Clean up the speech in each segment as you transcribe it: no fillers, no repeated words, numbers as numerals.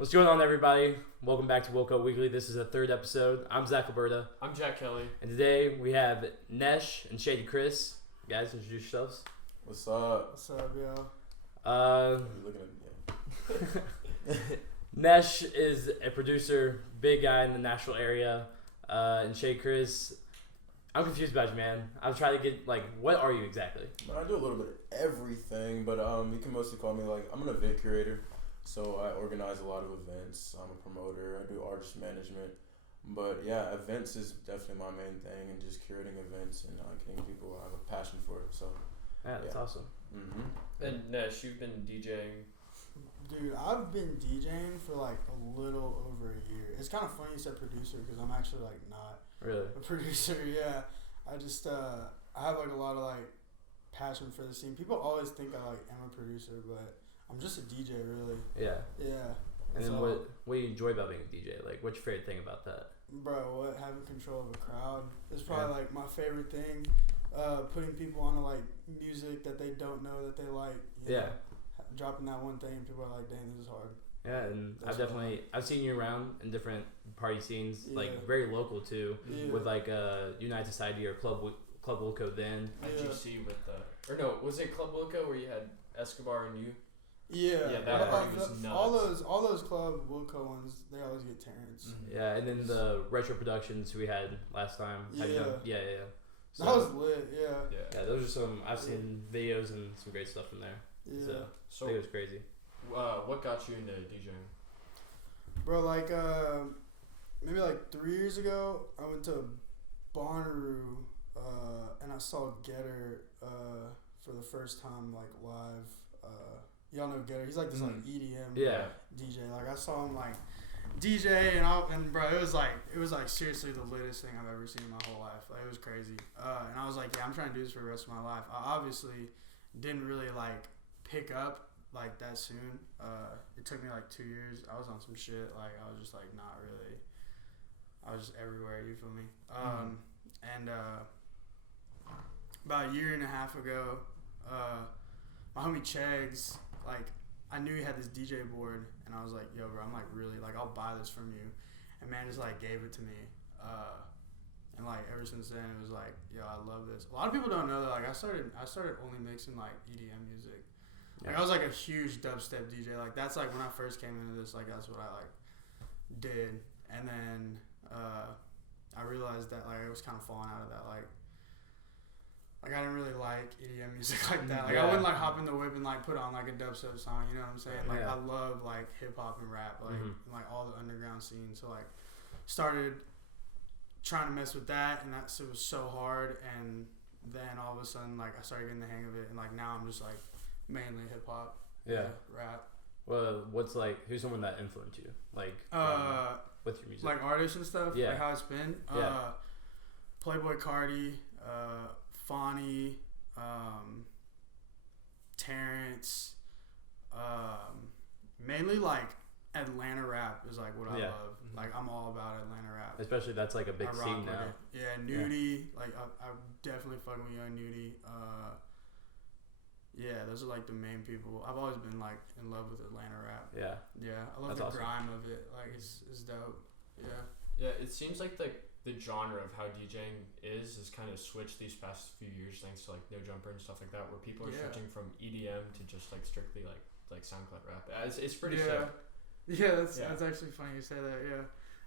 What's going on, everybody? Welcome back to Wilco Weekly. This is the third episode. I'm Zach Alberta. I'm Jack Kelly. And today we have Nesh and Shady Chris. Guys, introduce yourselves. What's up? What's up, yo? You're looking at me. Nesh is a producer, big guy in the Nashville area. And Shady Chris, I'm confused about you, man. I'm trying to get, what are you exactly? I do a little bit of everything, but you can mostly call me, I'm an event curator. So I organize a lot of events. I'm a promoter. I do artist management. But yeah, events is definitely my main thing, and just curating events and getting people. I have a passion for it. So Yeah, that's awesome. Mm-hmm. And Nesh, you've been DJing. Dude, I've been DJing for a little over a year. It's kind of funny you said producer because I'm actually not Really? a producer. Yeah, I just I have a lot of passion for the scene. People always think I am a producer, but I'm just a DJ, really. Yeah. Yeah. And then So, what do you enjoy about being a DJ? What's your favorite thing about that? bro, having control of a crowd is probably my favorite thing. Putting people on music that they don't know that they like. You know, dropping that one thing, people are like, "Damn, this is hard." Yeah, and That's I've seen you around in different party scenes, Yeah. very local too, Yeah. with United Society or Club Wilco then. Yeah. IGC with was it Club Wilco where you had Escobar and you? Yeah, Yeah, that party was nuts. All those Club Wilco ones, they always get Terrence. Mm-hmm. Yeah, and then the retro productions we had last time. Have you Yeah. done? Yeah. So, That was lit. Yeah. yeah, those are some I've seen videos and some great stuff from there. Yeah. So, So, I think it was crazy. what got you into DJing? Bro, maybe 3 years ago, I went to Bonnaroo, and I saw Getter for the first time live. Y'all know Getter. He's this EDM Yeah. DJ. I saw him DJ, and bro, it was seriously the littest thing I've ever seen in my whole life. It was crazy. And I was yeah, I'm trying to do this for the rest of my life. I obviously didn't really pick up that soon. It took me 2 years. I was on some shit. I was just not really. I was just everywhere. You feel me? And about a year and a half ago, my homie Chegs, I knew he had this DJ board, and I was like, "Yo, bro, I'm really I'll buy this from you," and man just gave it to me. And ever since then, it was "Yo, I love this." A lot of people don't know that I started only mixing EDM music. Yeah. I was a huge dubstep DJ. That's when I first came into this. That's what I did, and then I realized that I was kind of falling out of that. I didn't really like EDM music like that. I wouldn't hop in the whip and put on a dubstep song. You know what I'm saying? Yeah. I love hip hop and rap, Mhm. and, all the underground scene. So started trying to mess with that, and that shit was so hard. And then all of a sudden I started getting the hang of it, and now I'm just mainly hip hop. Yeah. Rap. Well, who's someone that influenced you? With your music? Artists and stuff. Yeah. How it's been. Yeah. Playboy Cardi, Fonny, Terrence, mainly Atlanta rap is what I love. Mm-hmm. I'm all about Atlanta rap. Especially that's a big I rock scene with now. it. Yeah, Nudie. I definitely fucking with Young Nudie. Yeah, those are the main people. I've always been in love with Atlanta rap. Yeah. Yeah, I love That's the awesome. grime of it. It's dope. Yeah. Yeah, it seems like the genre of how DJing is kind of switched these past few years thanks to No Jumper and stuff like that, where people are switching from EDM to just strictly SoundCloud rap. It's pretty sick. Yeah, that's actually funny you say that. Yeah,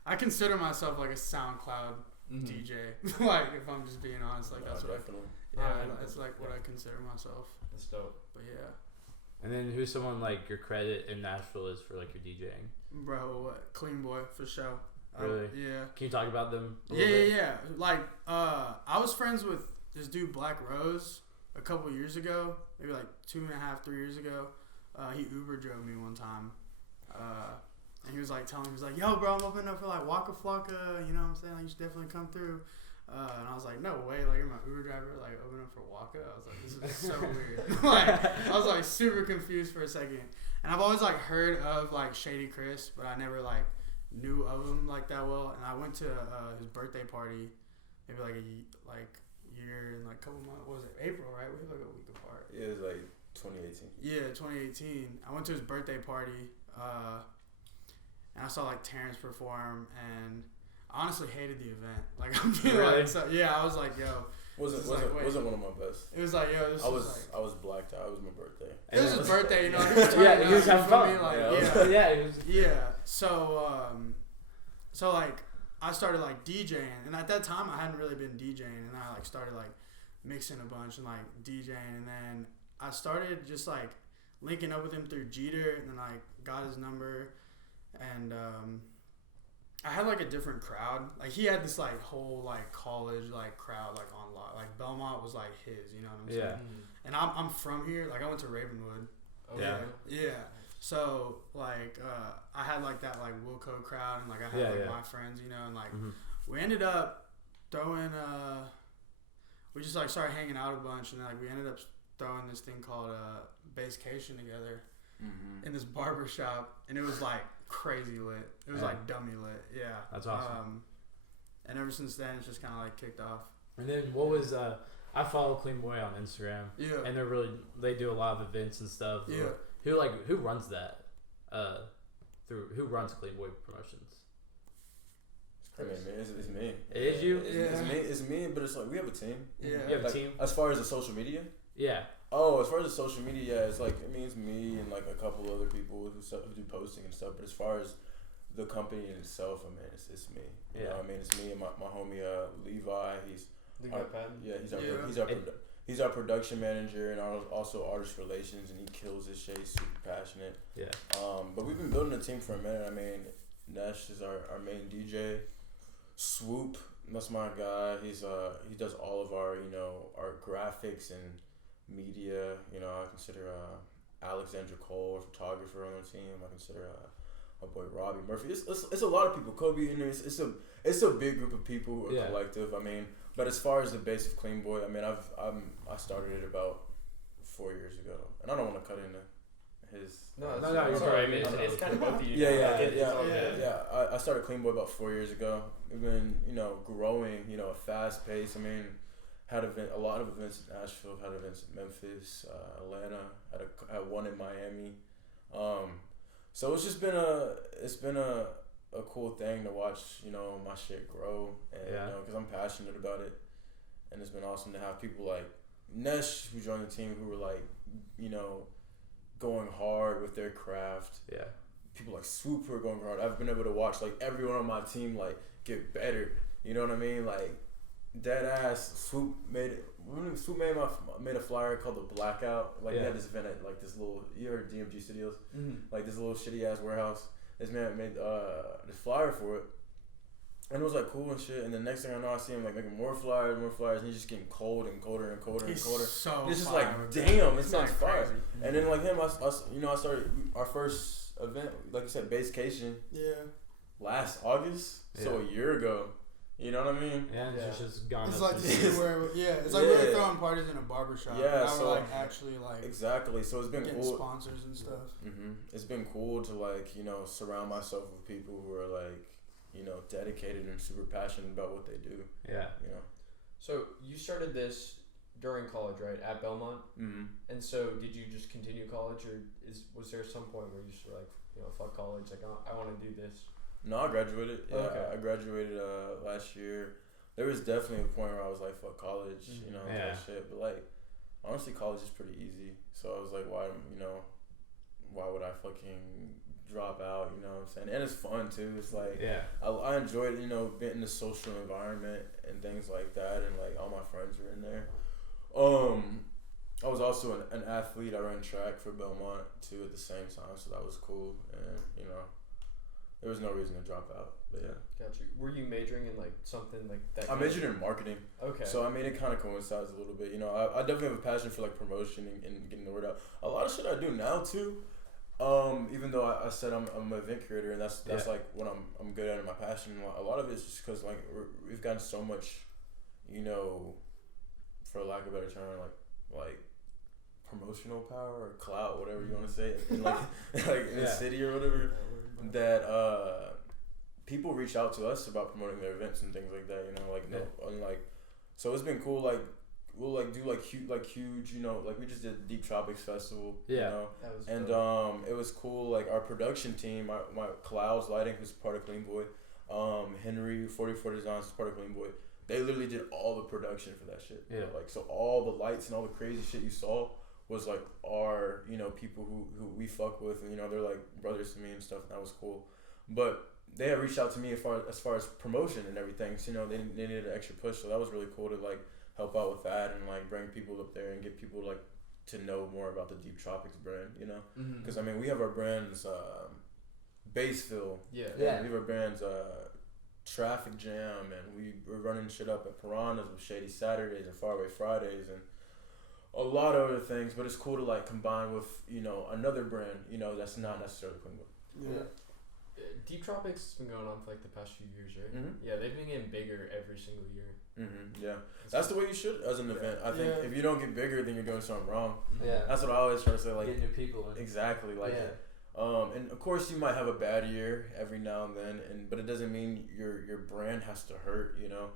I consider myself a SoundCloud Mm-hmm. DJ. If I'm just being honest, that's what definitely. it's what I consider myself. That's dope. But yeah, And then who's someone your credit in Nashville is for your DJing? bro, Clean Boy for sure. Really? Yeah. Can you talk about them? A little bit? Yeah. I was friends with this dude Black Rose a couple years ago, maybe 2.5, 3 years ago. He Uber drove me one time. And he was telling me, he was "Yo, bro, I'm opening up for Waka Flocka, you know what I'm saying? You should definitely come through." And I was no way, you're my Uber driver, opening up for Waka. I was this is so weird. I was super confused for a second. And I've always heard of Shady Chris, but I never knew of him that well. And I went to his birthday party, maybe a year and couple months. What was it? April, right? We were a week apart. Yeah, it was 2018. Yeah, 2018. I went to his birthday party. and I saw like Terrence perform, and I honestly hated the event. Like I'm being Really? like, so, yeah, I was like, yo, Wasn't one of my best. it was like, yo, this I was was like, blacked out. It was my birthday. it was his birthday, you know. Yeah, he was having fun. Like, Yeah, it was. yeah. So like I started like DJing, and at that time I hadn't really been DJing, and then I like started like mixing a bunch and like DJing, and then I started just like linking up with him through Jeter, and then I got his number, and I had like a different crowd. Like he had this like whole like college like crowd like on lot. Like Belmont was like his, you know what I'm saying? Yeah. And I'm from here. Like I went to Ravenwood. Yeah. Yeah. So like I had like that like Wilco crowd, and like I had my friends, you know, and like we ended up throwing we just like started hanging out a bunch, and then like we ended up throwing this thing called Basscation together in this barber shop, and it was like crazy lit. It was like dummy lit. Yeah. That's awesome. And ever since then it's just kinda like kicked off. And then what was I follow Clean Boy on Instagram. Yeah. And they do a lot of events and stuff. Yeah. Who runs that? Who runs Clean Boy Promotions? I mean, it's me. It is you? It's me, but it's like we have a team. Yeah. You have a like, team? As far as the social media? Yeah. Oh, as far as the social media, yeah, it's like it means me and like a couple other people who do posting and stuff. But as far as the company in itself, I mean, it's me. You know what I mean, it's me and my homie Levi. He's our production manager and also artist relations, and he kills his shit. He's super passionate. Yeah. But we've been building a team for a minute. I mean, Nesh is our main DJ. Swoop, that's my guy. He does all of our our graphics and media. You know, I consider Alexandra Cole, a photographer on the team. I consider my boy Robbie Murphy. It's a lot of people. Kobe in there. It's a big group of people who are collective. I mean, but as far as the base of Clean Boy, I mean, I started it about 4 years ago, and I don't want to cut into his. No, you're right. I mean, it's kind of both of you. Yeah. I started Clean Boy about 4 years ago. We've been growing, a fast pace. I mean, had a lot of events in Nashville, had events in Memphis, Atlanta, had one in Miami. So it's just been a cool thing to watch, my shit grow, and because I'm passionate about it, and it's been awesome to have people like Nesh who joined the team who were like, going hard with their craft. Yeah. People like Swoop who are going hard. I've been able to watch like everyone on my team like get better. You know what I mean? Like dead ass. Swoop made a flyer called the Blackout. Like he had this event at like this little. You heard DMG Studios? Like this little shitty ass warehouse. This man made this flyer for it, and it was like cool and shit. And the next thing I know, I see him like making more flyers, and he's just getting cold and colder and colder and colder. So it's just like, damn, it sounds fire. And then like him, I started our first event, like you said, Basscation. Yeah. Last August, so a year ago. You know what I mean? Yeah, it's just gone. It's like it's like we were throwing parties in a barbershop. Yeah, so we're like actually like exactly. So it's been cool. Sponsors and stuff. It's been cool to like surround myself with people who are like dedicated and super passionate about what they do. Yeah. So you started this during college, right? At Belmont. And so did you just continue college, or was there some point where you just were like, fuck college, like I want to do this? No, I graduated. Yeah, okay. I graduated last year. There was definitely a point where I was like, fuck college, that shit. But like, honestly, college is pretty easy. So I was like, why would I fucking drop out? You know what I'm saying? And it's fun too. It's like, I enjoyed, being in the social environment and things like that. And like all my friends were in there. I was also an athlete. I ran track for Belmont too at the same time. So that was cool. And, there was no reason to drop out, but yeah. Got you. Were you majoring in like something like that? I majored in marketing. Okay. So I mean, it kind of coincides a little bit. I definitely have a passion for like promotion and getting the word out. A lot of shit I do now too. Even though I said I'm an event curator, and that's like what I'm good at and my passion. A lot of it's just because like we've gotten so much, for lack of a better term, like promotional power or clout, whatever you want to say, in like in the city or whatever. That people reach out to us about promoting their events and things like that, and like so it's been cool. Like we'll like do like huge, you know, like we just did Deep Tropics Festival, Yeah. you know, That was and dope. it was cool. Like our production team, my Clouds Lighting, who's part of Clean Boy, Henry 44 Designs, who's part of Clean Boy. They literally did all the production for that shit. Yeah. Like so, all the lights and all the crazy shit you saw was like our, you know, people who we fuck with, and you know they're like brothers to me and stuff. And that was cool. But they had reached out to me as far as promotion and everything. So you know they needed an extra push, so that was really cool to like help out with that and like bring people up there and get people like to know more about the Deep Tropics brand. You know, because I mean we have our brands, Baseville. Yeah. We have our brands. Traffic Jam, and we're running shit up at Piranhas with Shady Saturdays and Faraway Fridays and a lot of other things, but it's cool to like combine with, you know, another brand, you know, that's not necessarily Clean Boy. Deep Tropics has been going on for like the past few years, right? Mm-hmm. Yeah, they've been getting bigger every single year. Mm-hmm. Yeah, that's the way you should as an event. I think if you don't get bigger, then you're doing something wrong. Yeah. That's what I always try to say. Like get new people in. exactly. Like and of course you might have a bad year every now and then, but it doesn't mean your brand has to hurt, you know.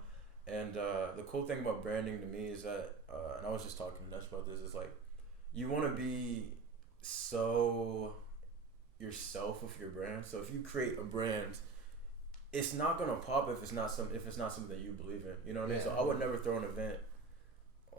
And the cool thing about branding to me is that, and I was just talking to Nesh about this, is like you want to be so yourself with your brand. So if you create a brand, it's not gonna pop if it's not something that you believe in. You know what I mean? So I would never throw an event.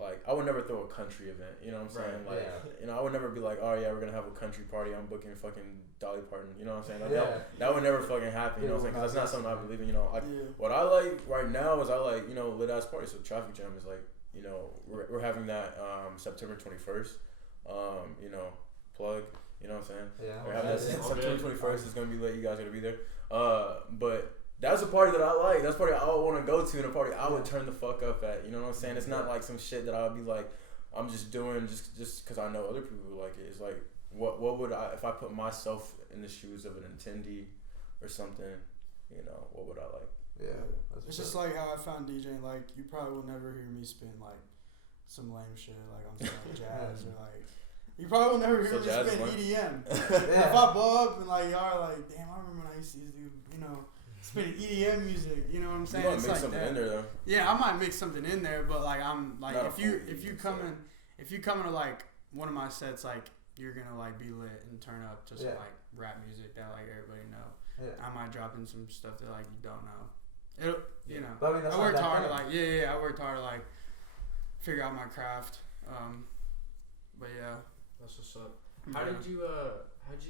Like, I would never throw a country event, you know what I'm saying? Right, like, you know, I would never be like, oh yeah, we're gonna have a country party, I'm booking fucking Dolly Parton, you know what I'm saying? Like, that would never fucking happen, you know what I'm saying? Because that's not something I believe in, you know. What I like right now is I like, you know, lit ass parties. So Traffic Jam is like, you know, we're having that September 21st, you know, plug, you know what I'm saying? Yeah. We're having that September 21st is gonna be lit, you guys gotta be there. But that's a party that I like. That's a party I would want to go to, and a party I would turn the fuck up at. You know what I'm saying? It's not like some shit that I would be like, I'm just doing just because I know other people who like it. It's like, what would I, if I put myself in the shoes of an attendee or something, you know, what would I like? Yeah. It's just like how I found DJing. Like, you probably will never hear me spin like some lame shit like on some like jazz or like. You probably will never hear me spin EDM. If I blow up and like y'all are like, damn, I remember when I used to do, you know, spinning EDM music, you know what I'm saying? You might it's mix like something that. in there though. Yeah, I might mix something in there, but like I'm like Not if you come to like one of my sets, like you're gonna like be lit and turn up to some like rap music that like everybody know. Yeah. I might drop in some stuff that like you don't know. It you know. But I mean, that's I worked hard to like I worked hard to like figure out my craft. But yeah. That's what's up. How did you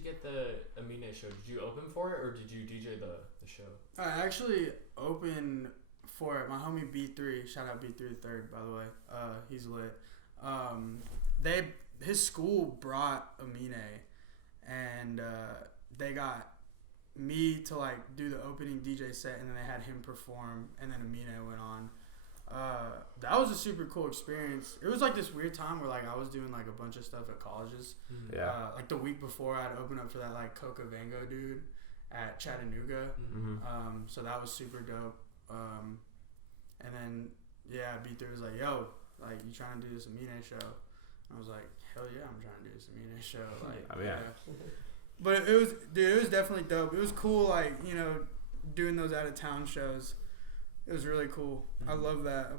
get the Amine show? Did you open for it or did you DJ the show? I actually opened for it. My homie B3, shout out B3 3rd, by the way. He's lit. His school brought Amine, and they got me to like do the opening DJ set, and then they had him perform, and then Amine went on. That was a super cool experience. It was like this weird time where like I was doing like a bunch of stuff at colleges. Yeah. Like the week before, I'd open up for that like Coca Vango dude at Chattanooga. So that was super dope. And then B3 was like, "Yo, like you trying to do this Amine show?" I was like, "Hell yeah, I'm trying to do this Amine show." Like, But it was definitely dope. It was cool, like, you know, doing those out of town shows. It was really cool. I love that.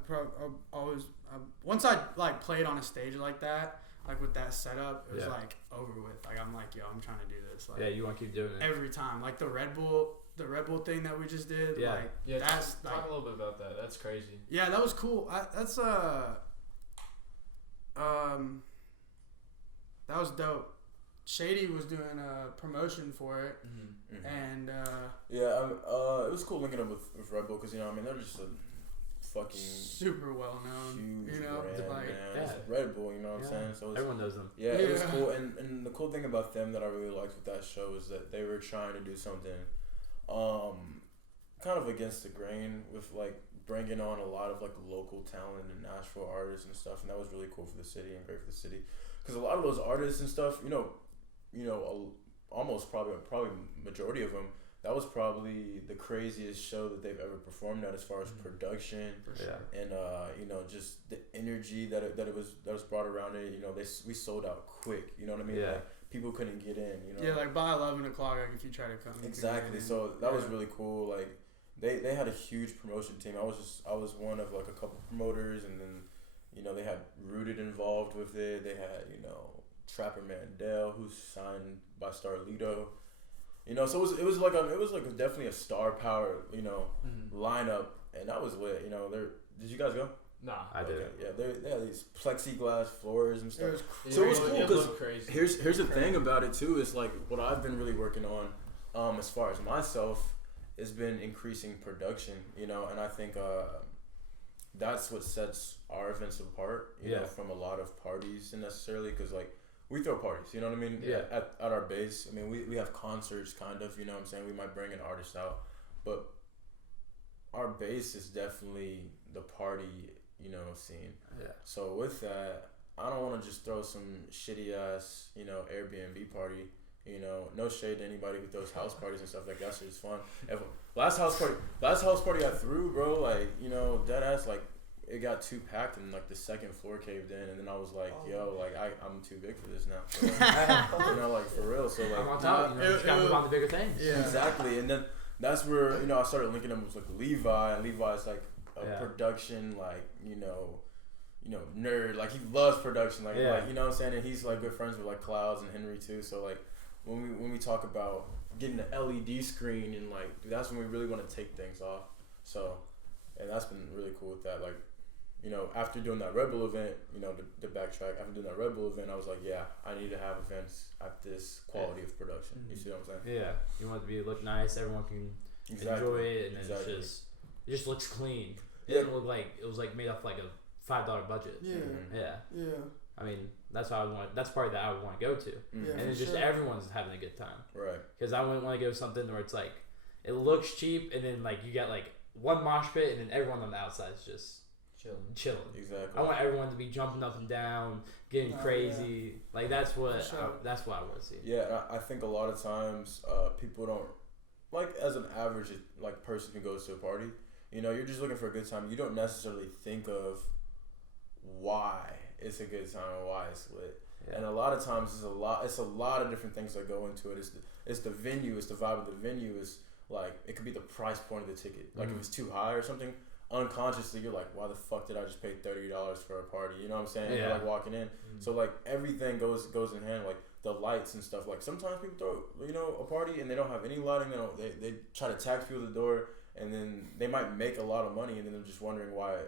Once I like played on a stage like that, like with that setup, it was like over with. Like I'm like, yo, I'm trying to do this. Like, you want to keep doing it every time. Like the Red Bull thing that we just did. Yeah. Like, that's talk like, a little bit about that. That's crazy. Yeah, that was cool. That was dope. Shady was doing a promotion for it, and it was cool linking up with Red Bull because, you know, I mean, they're just a fucking super well known, huge you know, brand, like, man. It's Red Bull, you know what I'm saying? So everyone knows them. Yeah, it was cool, and the cool thing about them that I really liked with that show is that they were trying to do something, kind of against the grain with like bringing on a lot of like local talent and Nashville artists and stuff, and that was really cool for the city and great for the city because a lot of those artists and stuff, you know, almost probably majority of them, that was probably the craziest show that they've ever performed at as far as production and you know, just the energy that was brought around it. You know, we sold out quick. You know what I mean? Yeah. Like, people couldn't get in. You know. Yeah, like by 11 o'clock, like if you try to come. Exactly. So that was really cool. Like they had a huge promotion team. I was one of like a couple promoters, and then you know, they had Rooted involved with it. They had, you know, Trapper Mandel, who's signed by Starlito. You know, so it was definitely a star power, you know, lineup, and that was lit. You know, did you guys go? Nah, I did. Yeah, they had these plexiglass floors and stuff. So it was cool because crazy. here's the thing about it too is like what I've been really working on, as far as myself, has been increasing production. You know, and I think that's what sets our events apart. You know, from a lot of parties necessarily because like. We throw parties, you know what I mean? Yeah. At our base, I mean, we have concerts, kind of, you know what I'm saying? We might bring an artist out, but our base is definitely the party, you know, scene. Yeah. So with that, I don't want to just throw some shitty ass, you know, Airbnb party. You know, no shade to anybody who throws house parties and stuff like that. Shit is fun. Last house party I threw, bro, like, you know, dead ass, like. It got too packed and like the second floor caved in, and then I was like, "Yo, like I'm too big for this now." So, like, you know, like for real. So like, I'm on top. You know, just gotta move on to bigger things. Yeah, exactly. And then that's where, you know, I started linking them with like Levi, and Levi's like a production, like you know, nerd. Like he loves production. Like you know what I'm saying. And he's like good friends with like Clouds and Henry too. So like when we talk about getting the LED screen and like, dude, that's when we really want to take things off. So, and that's been really cool with that. Like. You know, after doing that Red Bull event, you know, the backtrack, after doing that Red Bull event, I was like, yeah, I need to have events at this quality of production. You see what I'm saying? Yeah. You want it to look nice, everyone can enjoy it, and then it just looks clean. It doesn't look like it was like made off like a $5 budget. Yeah. Yeah. I mean, that's part that I would want to go to. And it's just everyone's having a good time. Right. Because I wouldn't want to go something where it's like, it looks cheap, and then like you got like one mosh pit, and then everyone on the outside is just chilling. Exactly. I want everyone to be jumping up and down, getting crazy. Yeah. Like that's what I want to see. Yeah, I think a lot of times people don't like as an average like person who goes to a party. You know, you're just looking for a good time. You don't necessarily think of why it's a good time and why it's lit. Yeah. And a lot of times it's a lot of different things that go into it. It's the venue, it's the vibe of the venue. Is like it could be the price point of the ticket. Like if it's too high or something. Unconsciously you're like, why the fuck did I just pay $30 for a party? You know what I'm saying? You're like walking in. So like everything goes in hand, like the lights and stuff. Like sometimes people throw, you know, a party and they don't have any lighting. They try to tax people at the door, and then they might make a lot of money, and then they're just wondering why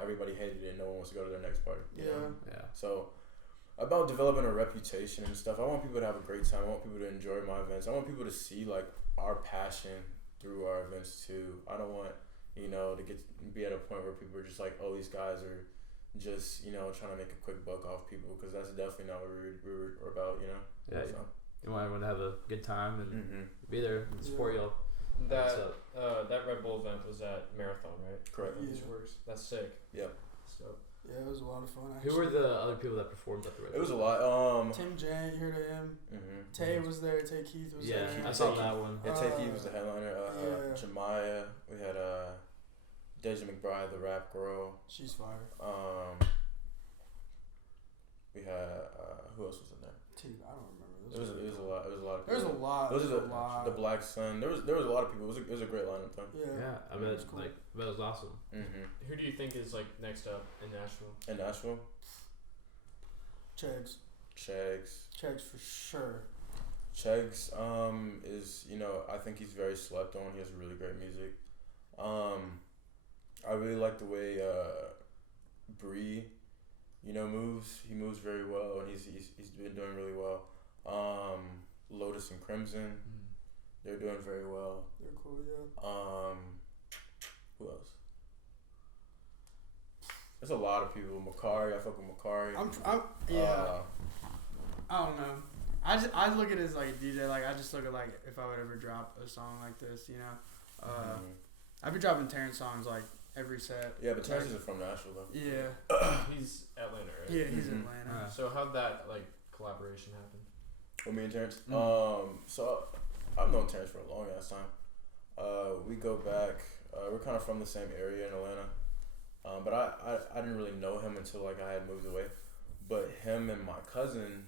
everybody hated it and no one wants to go to their next party. You know? So about developing a reputation and stuff, I want people to have a great time. I want people to enjoy my events. I want people to see like our passion through our events too. I don't want, you know, to be at a point where people are just like, oh, these guys are just, you know, trying to make a quick buck off people, because that's definitely not what we're about, you know. Yeah, so. You want everyone to have a good time and be there and support y'all. That Red Bull event was at Marathon, right? Correct. That's sick. Yeah. So. Yeah, it was a lot of fun. Actually. Who were the other people that performed at the Red Bull? It was a lot. Tim J, you heard of him? Tay was there. Tay Keith was there. Yeah, I saw that one. Yeah, Tay Keith was the headliner. Jemiah. We had Deja McBride, the rap girl. She's fire. We had who else was in there? Dude, I don't remember. It was a lot. It was a lot of people. There's a lot. Those are the Black Sun. There was a lot of people. It was a great lineup though. Yeah. I bet cool. it was awesome. Who do you think is like next up in Nashville? Chegs for sure. Chegs is, you know, I think he's very slept on. He has really great music. I really like the way Bree, you know, moves. He moves very well, and he's been doing really well. Lotus and Crimson, they're doing very well. They're cool, yeah. Who else? There's a lot of people. Makari, I fuck with Makari. I don't know. I look at it as like a DJ. Like I just look at like if I would ever drop a song like this, you know. I've been dropping Terrence songs like every set. Yeah, but Terrence isn't from Nashville though. Yeah. He's Atlanta, right? Yeah, he's in Atlanta. So how'd that like collaboration happen? With me and Terrence? So I've known Terrence for a long ass time. We go back. We're kind of from the same area in Atlanta. But I didn't really know him until like I had moved away. But him and my cousin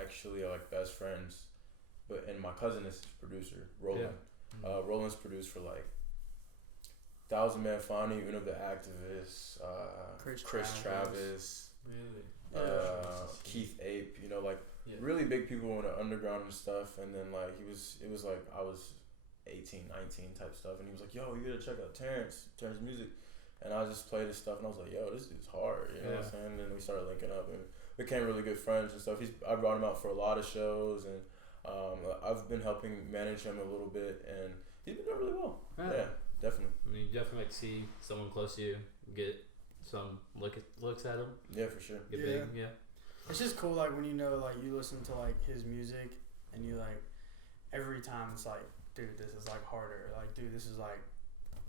actually are like best friends. And my cousin is his producer, Roland. Roland's produced for like Thousand Man Fani, Uno the Activist, Chris Travis, Really? Keith Ape, like really big people in the underground and stuff. And then like it was like I was 18, 19 type stuff, and he was like, yo, you gotta check out Terrence music. And I just played his stuff, and I was like, yo, this dude's hard, you know what I'm saying? And then we started linking up and became really good friends and stuff. I brought him out for a lot of shows, and I've been helping manage him a little bit, and he's been doing really well. Yeah, definitely. I mean, you definitely like see someone close to you get some looks at him. Yeah, for sure. Get big, yeah. It's just cool, like when like you listen to like his music, and you like every time it's like, dude, this is like harder. Like, dude, this is like.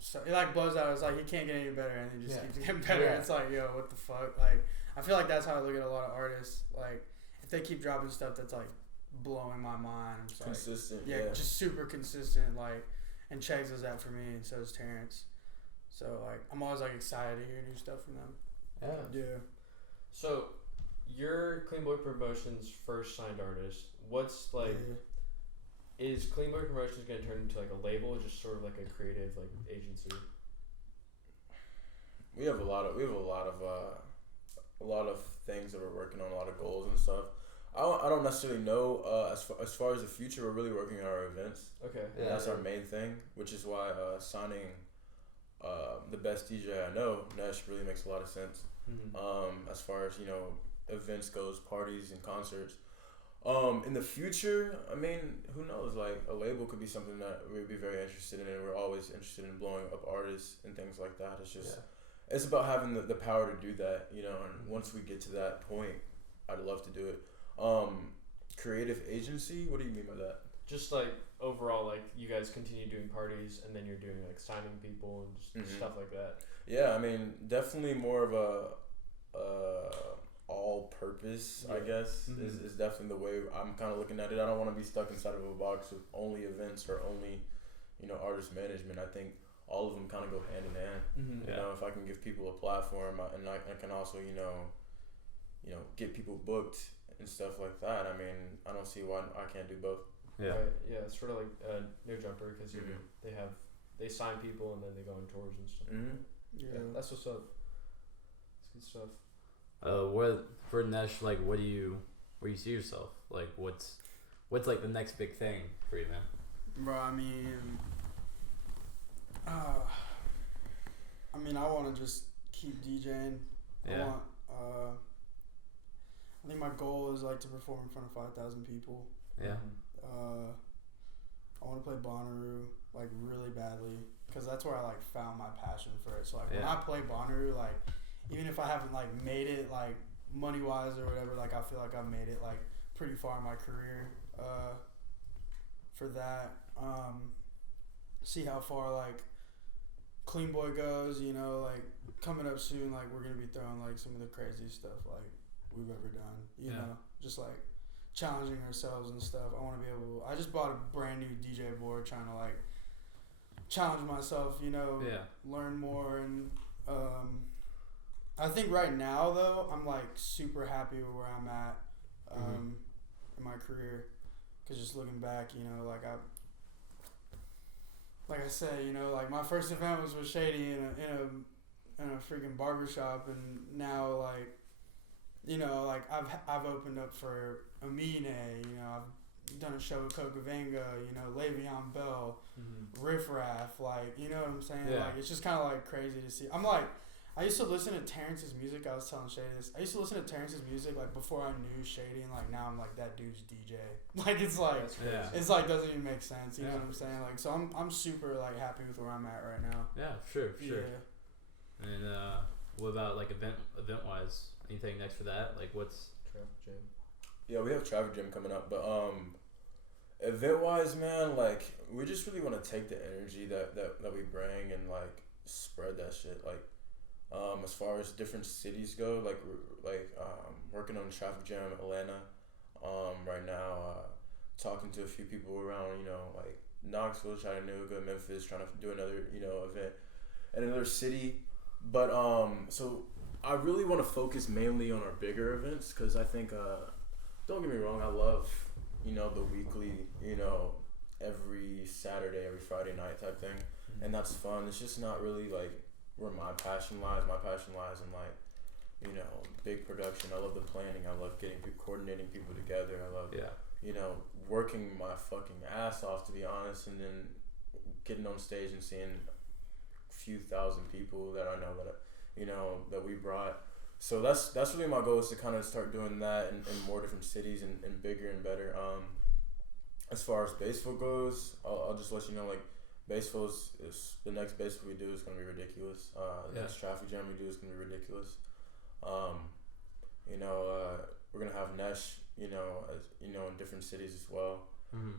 So it like blows out. It's like he can't get any better, and he just keeps getting better. It's like, yo, what the fuck? Like, I feel like that's how I look at a lot of artists. Like, if they keep dropping stuff that's like blowing my mind, I'm just consistent. Like, just super consistent. Like, and Chegs does that for me, and so does Terrence. So like, I'm always like excited to hear new stuff from them. Yeah. So, you're Clean Boy Promotions' first signed artist. What's like? Yeah. Is Clean Boy Promotions gonna turn into like a label, or just sort of like a creative like agency? We have a lot of things that we're working on, a lot of goals and stuff. I don't necessarily know as far as the future. We're really working on our events. Okay. And that's our main thing, which is why signing the best DJ I know, Nesh, really makes a lot of sense. Mm-hmm. As far as events goes, parties and concerts. In the future, I mean, who knows? Like, a label could be something that we'd be very interested in, and we're always interested in blowing up artists and things like that. It's just, it's about having the power to do that, and once we get to that point, I'd love to do it. Creative agency? What do you mean by that? Just like, overall, like, you guys continue doing parties, and then you're doing, like, signing people and just stuff like that. Yeah, I mean, definitely more of a all-purpose, I guess, is definitely the way I'm kind of looking at it. I don't want to be stuck inside of a box with only events or only, artist management. I think all of them kind of go hand in hand. If I can give people a platform and I can also, get people booked and stuff like that. I mean, I don't see why I can't do both. Yeah. Right. Yeah, it's sort of like No Jumper, because they sign people and then they go on tours and stuff. Yeah, that's what's up. That's good stuff. For Nesh, like, where do you see yourself? Like, what's like the next big thing for you, man? Bro, I mean, I want to just keep DJing. Yeah. I think my goal is like to perform in front of 5,000 people. Yeah. I want to play Bonnaroo like really badly, because that's where I like found my passion for it. So like when I play Bonnaroo, like, even if I haven't like made it like money wise or whatever, like I feel like I've made it like pretty far in my career for that. See how far like Clean Boy goes, like coming up soon, like we're gonna be throwing like some of the craziest stuff like we've ever done, you know, just like challenging ourselves and stuff. I want to be able, I just bought a brand new DJ board, trying to like challenge myself, learn more. And I think right now though, I'm like super happy with where I'm at in my career, because just looking back, like I said, like my first event was with Shady in a freaking barbershop, and now like, like I've opened up for Amine, I've done a show with Kokavanga, Le'Veon Bell, Riff Raff, like, you know what I'm saying? Like, it's just kind of like crazy to see. I'm like, I used to listen to Terrence's music. I was telling Shady this. I used to listen to Terrence's music like before I knew Shady, and like now I'm like, that dude's DJ. Like, it's like, it's like doesn't even make sense. You know what I'm saying? Like, so I'm super like happy with where I'm at right now. Yeah, sure. Yeah. And what about like event wise? Anything next for that? Like, what's Traffic Jam? Yeah, we have Traffic Jam coming up, but event wise, man, like we just really want to take the energy that we bring and like spread that shit. Like, as far as different cities go, like working on Traffic Jam Atlanta, right now, talking to a few people around, like Knoxville, Chattanooga, Memphis, trying to do another, event in another city. But so I really want to focus mainly on our bigger events, because I think, don't get me wrong, I love, the weekly, every Saturday, every Friday night type thing. and that's fun. It's just not really like where my passion lies. My passion lies in like, you know, big production. I love the planning. I love coordinating people together. I love, you know, working my fucking ass off, to be honest, and then getting on stage and seeing a few thousand people that I know that, you know, that we brought. So that's really my goal, is to kind of start doing that in more different cities and bigger and better. As far as Baseville goes, I'll just let you know, like, Baseville is the next Baseville we do is going to be ridiculous. The next traffic jam we do is going to be ridiculous. You know, we're going to have Nesh, you know, in different cities as well.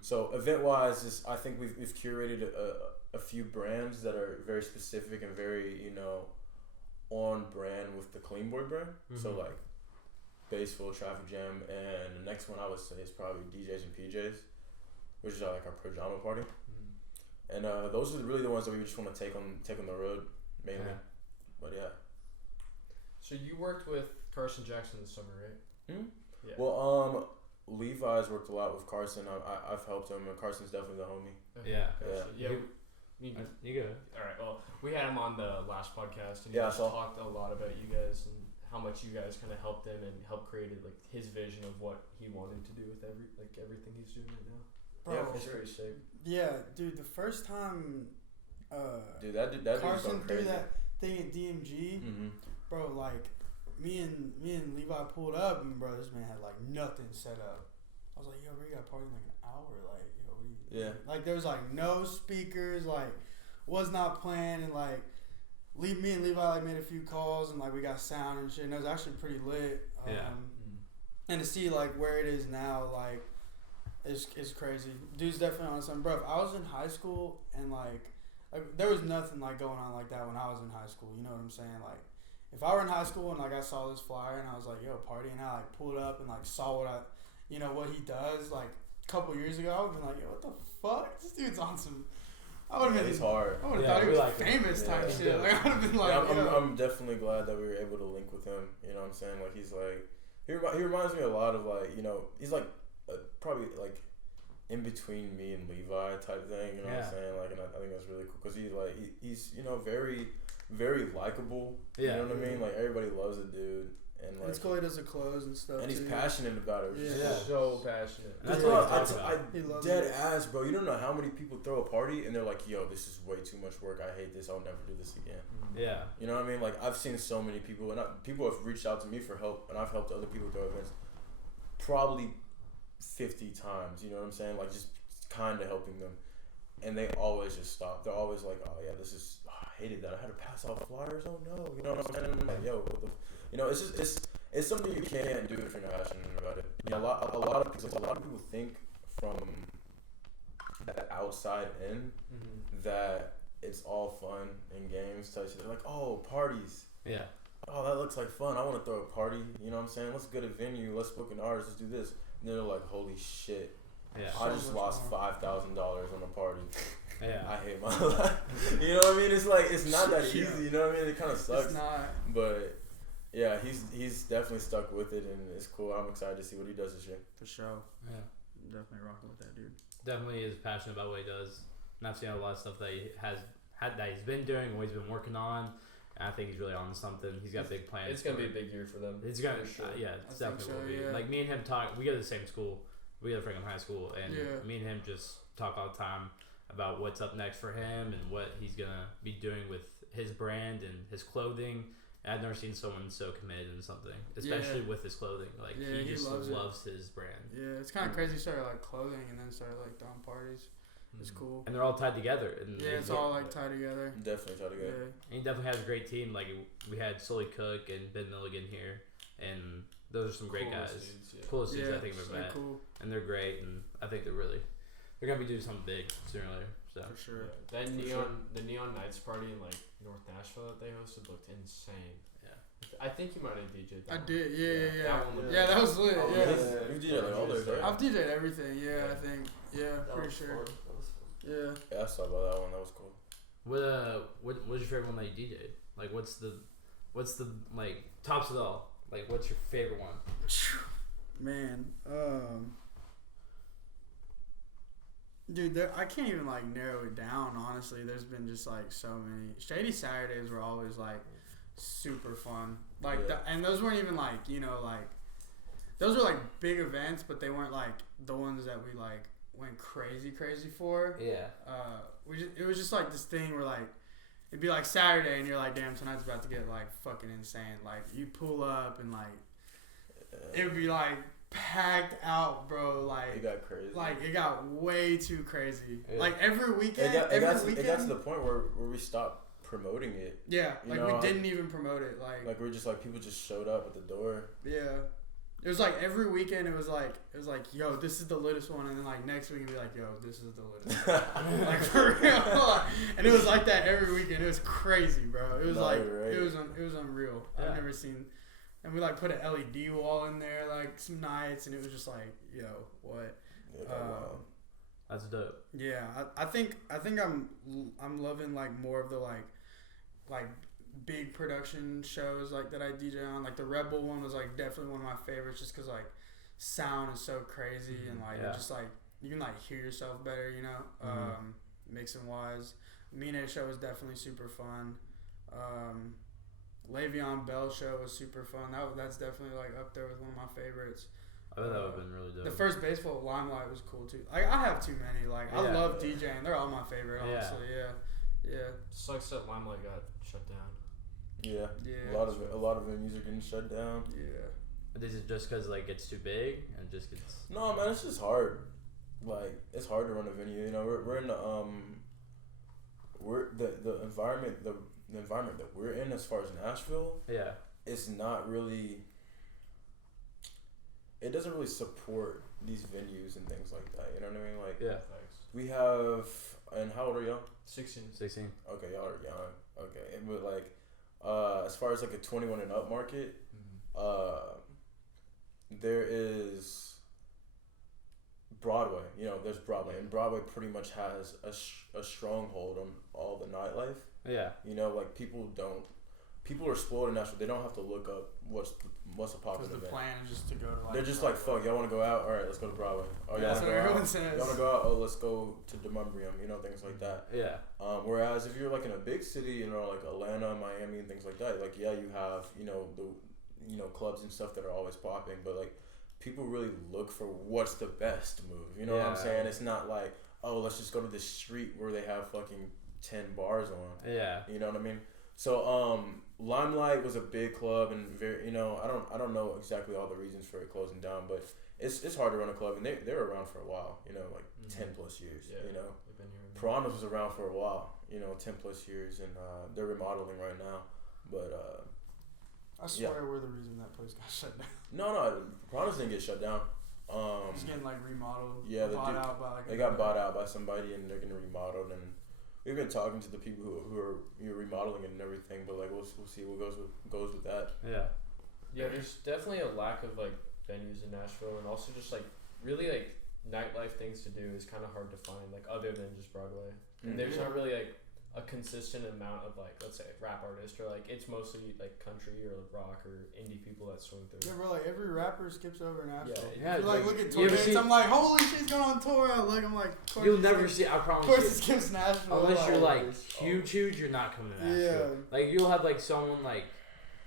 So event-wise, I think we've curated a few brands that are very specific and very, you know, on brand with the Clean Boy brand. So like Baseville, Traffic Jam, and the next one I would say is probably DJs and PJs, which is like our pajama party. And those are really the ones that we just want to take on the road mainly. But yeah. So you worked with Carson Jackson this summer, right? Yeah. Well, Levi's worked a lot with Carson. I've helped him, and Carson's definitely the homie. You go. All right. Well, we had him on the last podcast, and he talked a lot about you guys and how much you guys kind of helped him and helped created like his vision of what he wanted to do with everything he's doing right now. Bro, yeah, it's very sick. Yeah, dude. The first time, dude, that Carson threw that thing at DMG, bro. Like me and Levi pulled up, and bro, this man had like nothing set up. I was like, yo, bro, you got a party in like an hour, like, yo, what do you? Like there was like no speakers, like was not planned, and like me and Levi like made a few calls, and like we got sound and shit, and it was actually pretty lit. And to see like where it is now, like. It's crazy. Dude's definitely on something. Bro, if I was in high school and like there was nothing like going on like that when I was in high school. You know what I'm saying? Like if I were in high school and like I saw this flyer and I was like, yo, party, and I like pulled up and like saw what he does like a couple years ago, I would have been like, yo, what the fuck? This dude's on some. I would have been. It's hard. I would have thought he was like famous type shit. Like I would have been like. I'm definitely glad that we were able to link with him. You know what I'm saying? Like he's like he reminds me a lot of like, you know, he's like. Probably like in between me and Levi type thing, you know what I'm saying? Like, and I think that's really cool because he's you know very very likable. You know what I mean? Like everybody loves the dude, and like it's cool. He does the clothes and stuff. And he's passionate about it. So passionate. That's what I dead ass, bro. You don't know how many people throw a party and they're like, yo, this is way too much work. I hate this. I'll never do this again. Yeah. You know what I mean? Like I've seen so many people, and people have reached out to me for help, and I've helped other people throw events. Probably 50 times, you know what I'm saying? Like just kind of helping them, and they always just stop. They're always like, "Oh yeah, I hated that. I had to pass out flyers. Oh no," you know what I'm saying? And I'm like, "Yo, what the?" You know, it's just it's something you can't do if you're not passionate about it. You know, a lot of people think from that outside in that it's all fun and games type shit. They're like, "Oh, parties." Yeah. Oh, that looks like fun. I want to throw a party. You know what I'm saying? Let's get a venue. Let's book an artist. Let's do this. And they're like, holy shit. Yeah. I just lost $5,000 on a party. Yeah. I hate my life. You know what I mean? It's like, it's not that easy. You know what I mean? It kind of sucks. It's not. But yeah, he's definitely stuck with it, and it's cool. I'm excited to see what he does this year. For sure. Yeah. I'm definitely rocking with that dude. Definitely is passionate about what he does. And I've seen a lot of stuff that he's been doing and what he's been working on. And I think he's really on something. He's got big plans. It's gonna be a big year for them. It's gonna, sure. It's definitely will be. Yeah. Like me and him talk. We go to the same school. We go to Franklin High School, and me and him just talk all the time about what's up next for him and what he's gonna be doing with his brand and his clothing. And I've never seen someone so committed in something, especially with his clothing. Like he just loves his brand. Yeah, it's kind of crazy. He started like clothing and then started like throwing parties. It's cool. And they're all tied together. And it's all like tied together. Definitely tied together. And he definitely has a great team. Like we had Sully Cook and Ben Milligan here, and those are some great guys. Coolest dudes I think I've ever met. Cool. And they're great, and I think they're gonna be doing something big sooner or later. So for sure. Yeah. The Neon Nights party in like North Nashville that they hosted looked insane. Yeah. I think you might have DJ'd that. I did. Yeah. That one that was lit. You DJ'd like all those, right? I've DJ'd everything. I think. Yeah, that pretty was sure. Fun. Yeah, I saw about that one. That was cool. What was your favorite one that you DJ'd? Like, what's the like tops of it all? Like, what's your favorite one? Man, Dude, I can't even like narrow it down. Honestly, there's been just like so many. Shady Saturdays were always like super fun. Like, and those weren't even like like those were like big events, but they weren't like the ones that we like went crazy for. Yeah. It was just like this thing where like it'd be like Saturday and you're like, damn, tonight's about to get like fucking insane. Like you pull up and like it would be like packed out, bro. Like it got crazy. Like it got way too crazy. Yeah. Like every weekend, it got to the point where we stopped promoting it. Yeah, like we didn't even promote it. Like we're just like people just showed up at the door. Yeah. It was like every weekend it was like, yo, this is the littest one, and then like next week it'd be like, yo, this is the littest one. Like for real. And it was like that every weekend. It was crazy, bro. It was it was unreal. Yeah. I've never seen. And we like put an LED wall in there like some nights, and it was just like, yo, what? Yeah, that's dope. Yeah, I think I'm loving like more of the like big production shows like that I DJ on. Like the Red Bull one was like definitely one of my favorites, just because like sound is so crazy and like it just like you can like hear yourself better, mixing wise. Mina show was definitely super fun. Le'Veon Bell show was super fun. That's definitely like up there with one of my favorites. I thought that would have been really dope. The first baseball Limelight was cool too. Like I have too many. Like I love DJing. They're all my favorite. Honestly, yeah. Just like I said, Limelight got shut down. Yeah. A lot of venues are getting shut down. Yeah. Is it just because like it's too big and just gets? No, man, it's just hard. Like it's hard to run a venue. We're in the environment that we're in as far as Nashville. Yeah. It's not really. It doesn't really support these venues and things like that. You know what I mean? Like we have. And how old are y'all? 16. Okay, y'all are young. Okay, but like, as far as like a 21 and up market, there is Broadway. There's Broadway, and Broadway pretty much has a stronghold on all the nightlife. Yeah. Like people are spoiled in Nashville. They don't have to look up what's a popular event. Because the plan is just to go to like. They're just Broadway. Like, fuck, y'all want to go out? All right, let's go to Broadway. Oh, that's what everyone says. Y'all want to go out? Oh, let's go to Demumbrium. Things like that. Yeah. Whereas if you're like in a big city, like Atlanta, Miami, and things like that, like you have the clubs and stuff that are always popping, but like people really look for what's the best move. You know what I'm saying? It's not like, oh, let's just go to this street where they have fucking 10 bars on. Yeah. You know what I mean? So Limelight was a big club, and very I don't know exactly all the reasons for it closing down, but it's hard to run a club, and they were around for a while, like 10 plus years. Piranhas was around for a while, 10 plus years, and they're remodeling right now, but I swear we're the reason that place got shut down. No, Piranhas didn't get shut down. It's getting like remodeled. Yeah, they got bought out by somebody, and they're getting remodeled, and we've been talking to the people who are remodeling it and everything, but like we'll see what goes with that. Yeah. Yeah, there's definitely a lack of like venues in Nashville, and also just like really like nightlife things to do is kind of hard to find, like other than just Broadway. And there's not really like a consistent amount of like, let's say, rap artists, or like it's mostly like country or rock or indie people that swing through. Yeah, bro, like every rapper skips over Nashville. Yeah, you like look at tour dates, I'm like, holy shit, he's going on tour. I'm like, you'll never see. I promise. Of course, it skips Nashville. Unless you're like huge, you're not coming to Nashville. Yeah. Like you'll have like someone like,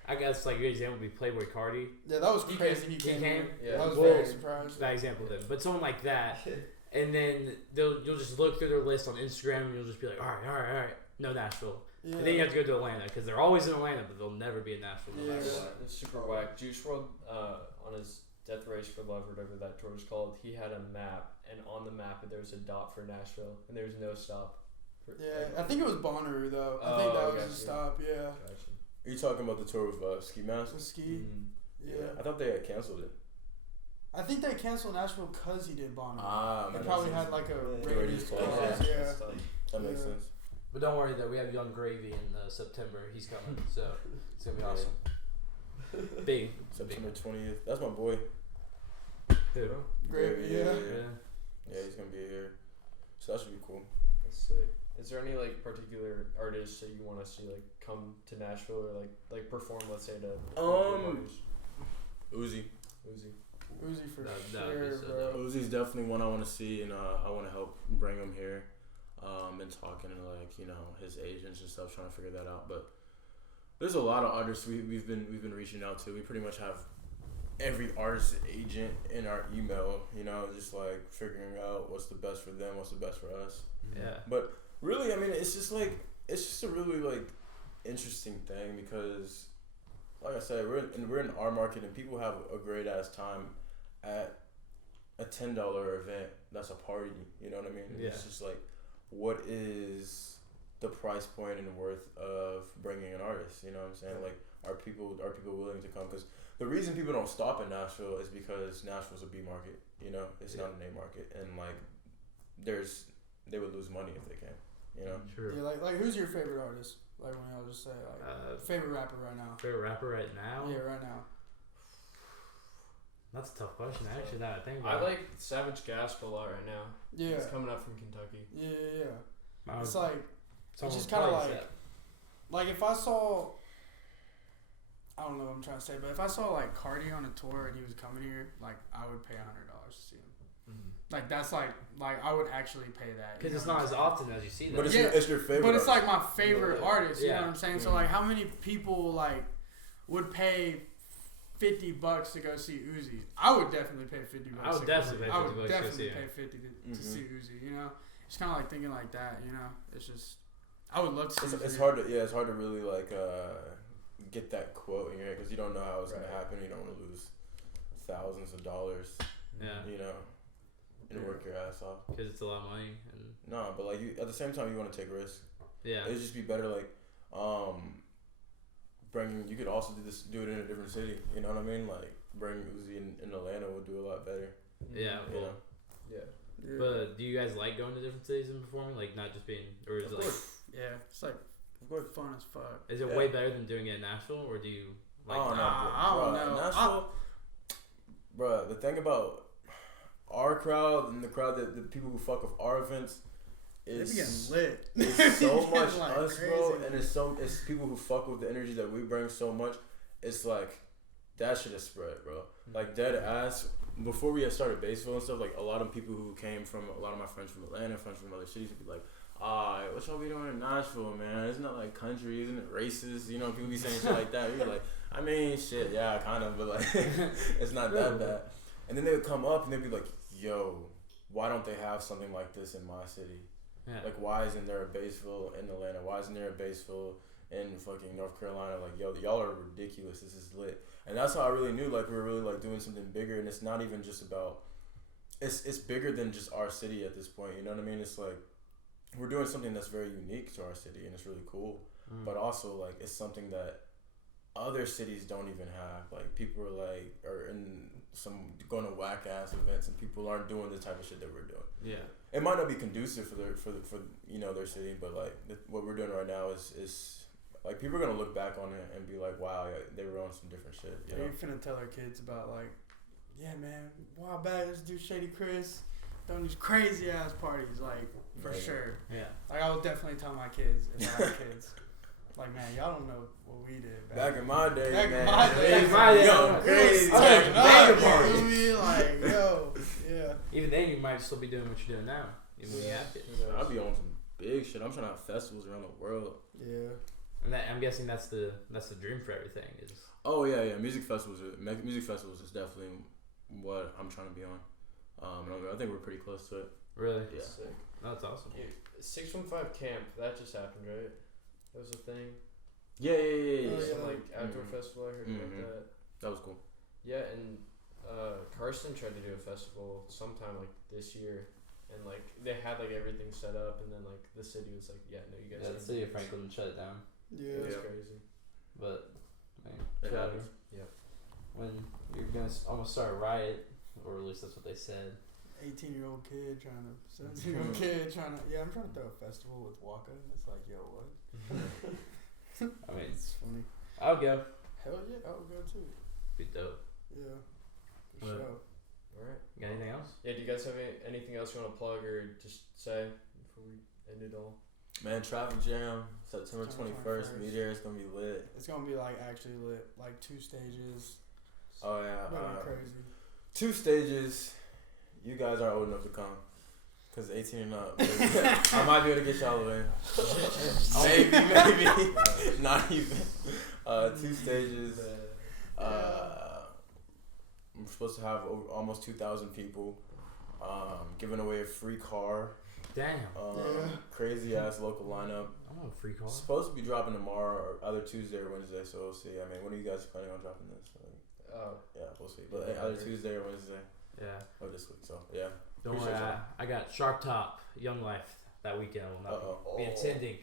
I guess like your example would be Playboy Cardi. Yeah, that was crazy. He came. Yeah, I was very surprised. That example did, but someone like that, and then you'll just look through their list on Instagram, and you'll just be like, all right. No Nashville. Yeah. And then you have to go to Atlanta because they're always in Atlanta, but they'll never be in Nashville. Yeah, it's super whack. Juice WRLD, on his Death Race for Love, or whatever that tour was called, he had a map, and on the map there was a dot for Nashville, and there was no stop. I think it was Bonnaroo though. I think that was a stop. Yeah. Gotcha. Are you talking about the tour with Ski Mask? Ski. Mm-hmm. Yeah. I thought they had canceled it. I think they canceled Nashville because he did Bonnaroo. They that probably had like a radius clause. Yeah. That makes sense. But don't worry though, we have Young Gravy in September. He's coming, so it's gonna be awesome. Big September 20th. That's my boy. Dude. Gravy, yeah, he's gonna be here, so that should be cool. That's sick. Is there any like particular artists that you want to see like come to Nashville or like perform? Let's say to Uzi. Uzi for That'd sure, be so bro. dope. Uzi's definitely one I want to see, and I want to help bring him here. Been talking to his agents and stuff, trying to figure that out. But there's a lot of artists we've been reaching out to. We pretty much have every artist agent in our email. Just like figuring out what's the best for them, what's the best for us. Yeah. But really, I mean, it's just a really like interesting thing because, like I said, we're in our market and people have a great ass time at a $10 event that's a party. You know what I mean? Yeah. It's just like, what is the price point and worth of bringing an artist? You know what I'm saying? Like, are people willing to come? Because the reason people don't stop in Nashville is because Nashville's a B market. It's not an A market, and like, they would lose money if they can. True. Yeah, like who's your favorite artist? Like when y'all just say like favorite rapper right now. Favorite rapper right now? Yeah, right now. That's a tough question. Actually, now I think I about it. like Savage Gasp a lot right now. Yeah. He's coming up from Kentucky. Yeah. It's like it's just kind of like if I saw. I don't know what I'm trying to say, but if I saw like Cardi on a tour and he was coming here, like I would pay $100 to see him. Mm-hmm. Like that's like I would actually pay that because it's not as often as you see that. But it's your favorite. But it's artist. like my favorite artist. You know what I'm saying? Mm-hmm. So like, how many people like would pay $50 to go see Uzi? I would definitely pay $50. I would definitely pay $50 to see Uzi. It's kind of like thinking like that. It's just I would love to see. It's hard to really like get that quote in your head because you don't know how it's gonna happen. You don't want to lose thousands of dollars. Yeah. And work your ass off. Because it's a lot of money. No, but like at the same time, you want to take risks. Yeah. It'd just be better like, bringing. You could also do it in a different city. You know what I mean? Like bringing Uzi in Atlanta would do a lot better. Yeah. Well, Yeah. But do you guys like going to different cities and performing? Like not just being, or is it like? Yeah, it's like fun as fuck. Is it way better than doing it in Nashville, or do you like? I don't know. Nashville, bro. The thing about our crowd and the crowd that the people who fuck with our events is they be getting lit. It's so much like us, crazy. bro, and it's people who fuck with the energy that we bring so much. It's like that shit is spread, bro. Like dead ass. Before we had started Baseville and stuff, like a lot of people who came from a lot of my friends from Atlanta, friends from other cities would be like, what y'all be doing in Nashville, man? Isn't that like country? Isn't it racist? People be saying shit like that. You're like, I mean, shit, yeah, kind of, but like, it's not that bad. And then they would come up and they'd be like, yo, why don't they have something like this in my city? Yeah. Like, why isn't there a Baseville in Atlanta? Why isn't there a Baseville in fucking North Carolina? Like, yo, y'all are ridiculous. This is lit. And that's how I really knew, like, we were really, like, doing something bigger. And it's not even just about, it's bigger than just our city at this point. You know what I mean? It's like, we're doing something that's very unique to our city and it's really cool. But also, like, it's something that other cities don't even have. Like, people are in going to whack ass events and people aren't doing the type of shit that we're doing. Yeah. It might not be conducive for their city, but like what we're doing right now is like people are gonna look back on it and be like, wow, they were on some different shit. You know? Finna tell their kids about like, yeah, man, a while back, this dude Shady Chris throwing these crazy ass parties, like for sure. Yeah. Like I will definitely tell my kids if I have kids. Like, man, y'all don't know what we did back in my day, back man. In my day, yo, crazy. Like, yo, yeah. Even then, you might still be doing what you're doing now. Even when you have kids. I'll be on some big shit. I'm trying to have festivals around the world. Yeah. And I'm guessing that's the dream for everything is. Oh yeah. Music festivals is definitely what I'm trying to be on. And I think we're pretty close to it. Really? Yeah. Sick. Oh, that's awesome. 615 Camp, that just happened, right? That was a thing. Yeah. Some like outdoor festival. I heard about that. That was cool. Yeah, and Carson tried to do a festival sometime like this year, and like they had like everything set up, and then like the city was like, yeah, no, you guys. Yeah, the city of Franklin shut it down. Yeah, it's crazy. But man, it happens. Yeah. When you're gonna almost start a riot, or at least that's what they said. 18-year-old kid trying to, 17-year-old kid trying to. Yeah, I'm trying to throw a festival with Waka. It's like, yo, what? I mean, it's funny. I'll go. Hell yeah, I would go too. Be dope. Yeah, for Well, sure. Alright. Got anything else? Yeah, do you guys have anything else you want to plug or just say before we end it all? Man, Traffic Jam, September 21st. Be there. It's gonna be lit. It's gonna be like actually lit, like 2 stages. Oh yeah. Crazy. 2 stages. You guys aren't old enough to come. Because 18 and up. I might be able to get y'all in. maybe. Not even. 2 stages. I'm supposed to have almost 2,000 people. Giving away a free car. Damn. Crazy ass local lineup. I want a free car. Supposed to be dropping tomorrow or either Tuesday or Wednesday, so we'll see. I mean, when are you guys planning on dropping this? Yeah, we'll see. But either Tuesday or Wednesday. Yeah. Of this week, so yeah. Don't worry, I got Sharp Top, Young Life that weekend. I will not be attending.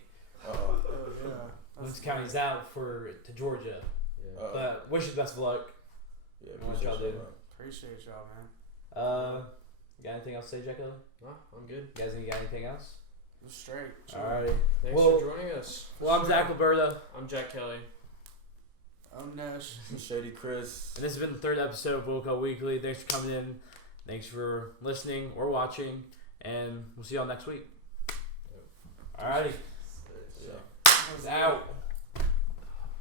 Oh yeah. Woods County's out to Georgia. Yeah. But wish you the best of luck. Yeah, Appreciate y'all, man. You got anything else to say, Jack? No, I'm good. You guys got anything else? Straight. Alright. Thanks for joining us. Well, I'm Zach Alberta. I'm Jack Kelly. I'm Nesh. And Shady Chris. And this has been the 3rd episode of Wilco Weekly. Thanks for coming in. Thanks for listening or watching. And we'll see y'all next week. Alrighty. Yeah. Out.